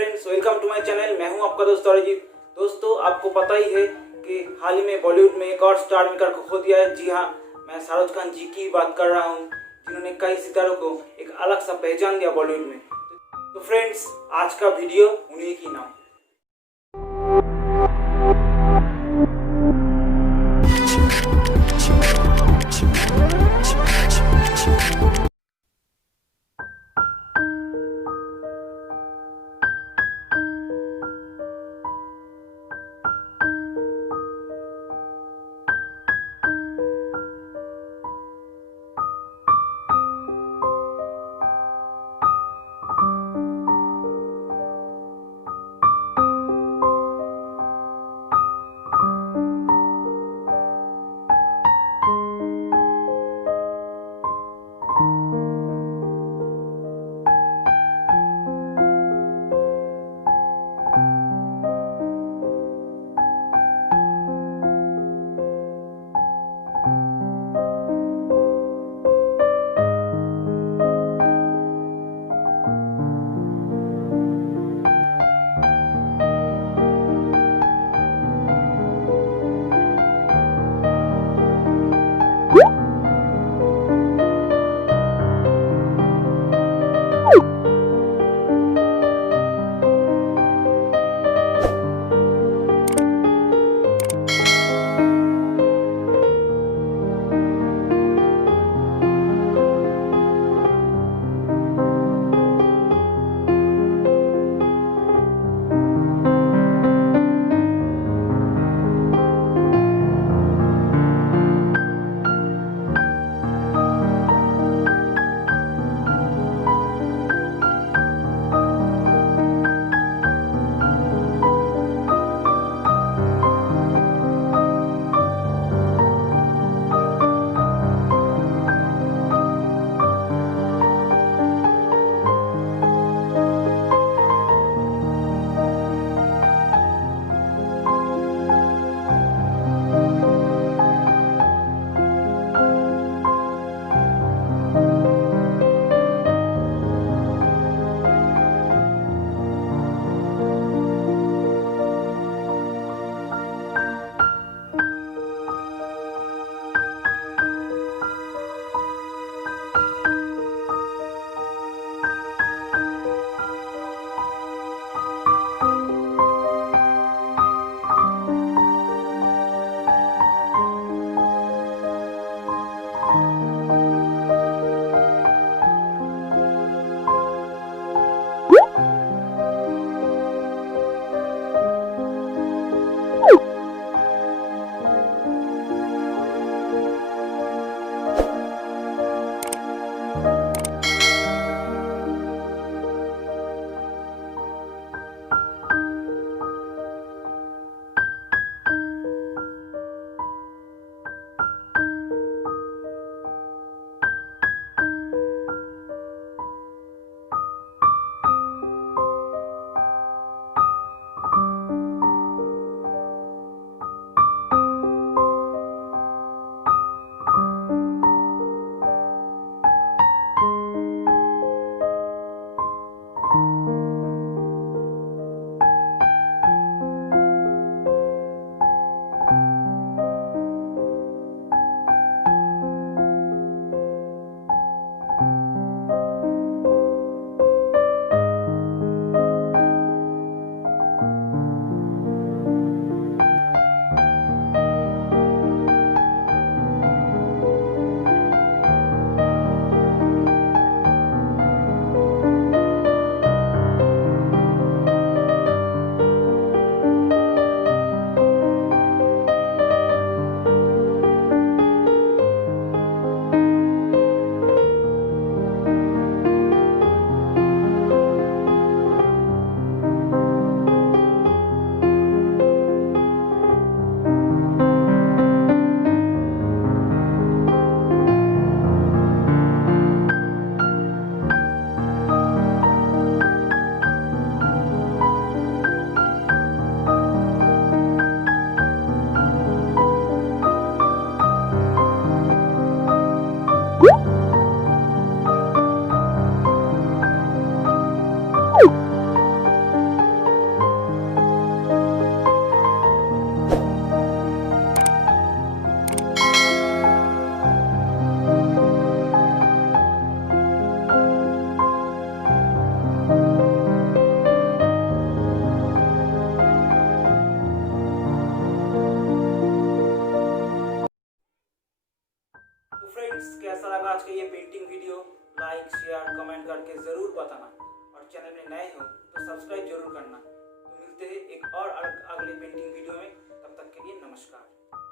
Friends, welcome to my channel. मैं हूं आपका दोस्त अरिजीत। दोस्तों, आपको पता ही है कि हाल ही में बॉलीवुड में एक और स्टार मेकर को खो दिया है। जी हां, मैं सरोज खान जी की बात कर रहा हूं, जिन्होंने कई सितारों को एक अलग सा पहचान दिया बॉलीवुड में। तो फ्रेंड्स, आज का वीडियो उन्हीं की नाम। नए हो तो सब्सक्राइब जरूर करना। तो मिलते हैं एक और अगले पेंटिंग वीडियो में, तब तक के लिए नमस्कार।